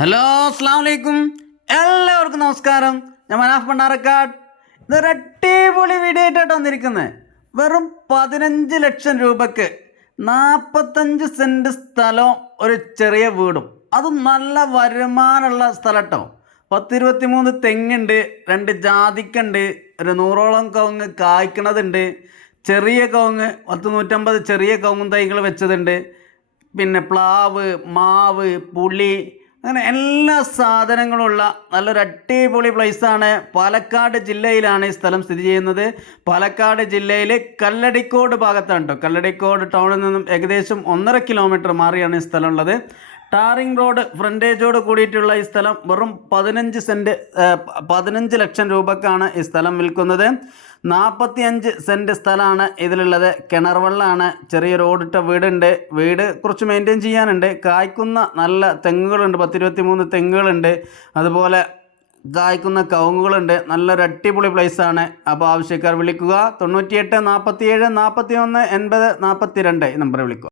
Hello അസ്സാം വലൈക്കും എല്ലാവർക്കും നമസ്കാരം. ഞാൻ മനാഫ് പണ്ടാറക്കാട് ഇതൊരു അടിപൊളി വീഡിയോ ആയിട്ടാണ് വന്നിരിക്കുന്നത് വെറും പതിനഞ്ച് ലക്ഷം രൂപക്ക് നാൽപ്പത്തഞ്ച് സെന്റ് സ്ഥലവും ഒരു ചെറിയ വീടും. അതും നല്ല വരുമാനമുള്ള സ്ഥലം കേട്ടോ പത്തിരുപത്തി മൂന്ന് തെങ്ങുണ്ട് രണ്ട് ജാതിക്കുണ്ട് ഒരു നൂറോളം കവുങ്ങ് കായ്ക്കണതുണ്ട് ചെറിയ കവുങ്ങ് പത്ത് നൂറ്റമ്പത് ചെറിയ കവുങ്ങും തൈകൾ വെച്ചതുണ്ട്. പിന്നെ പ്ലാവ് മാവ് പുളി അങ്ങനെ എല്ലാ സാധനങ്ങളുള്ള നല്ലൊരു അടിപൊളി പ്ലേസാണ് പാലക്കാട് ജില്ലയിലാണ് ഈ സ്ഥലം സ്ഥിതി ചെയ്യുന്നത്. പാലക്കാട് ജില്ലയിലെ കല്ലടിക്കോട് ഭാഗത്താണ് കേട്ടോ കല്ലടിക്കോട് ടൗണിൽ നിന്നും ഏകദേശം ഒന്നര കിലോമീറ്റർ മാറിയാണ് ഈ സ്ഥലം ഉള്ളത്. ടാറിംഗ് റോഡ് ഫ്രണ്ടേജോട് കൂടിയിട്ടുള്ള ഈ സ്ഥലം വെറും പതിനഞ്ച് സെന്റ് പതിനഞ്ച് ലക്ഷം രൂപക്കാണ് ഈ സ്ഥലം വിൽക്കുന്നത്. നാൽപ്പത്തി അഞ്ച് സെന്റ് സ്ഥലമാണ് ഇതിലുള്ളത്. കിണർ വെള്ളമാണ് ചെറിയ റോഡിട്ട വീടുണ്ട്. വീട് കുറച്ച് മെയിന്റെയിൻ ചെയ്യാനുണ്ട്. കായ്ക്കുന്ന നല്ല തെങ്ങുകളുണ്ട്. പത്തിരുപത്തി മൂന്ന് തെങ്ങുകളുണ്ട്. അതുപോലെ കായ്ക്കുന്ന കവുങ്ങുകളുണ്ട്. നല്ലൊരു അടിപൊളി പ്ലേസാണ് അപ്പോൾ ആവശ്യക്കാർ വിളിക്കുക. തൊണ്ണൂറ്റിയെട്ട് നാൽപ്പത്തി ഏഴ് നാൽപ്പത്തി ഒന്ന് എൺപത് നാൽപ്പത്തി രണ്ട് ഈ നമ്പറിൽ വിളിക്കുക.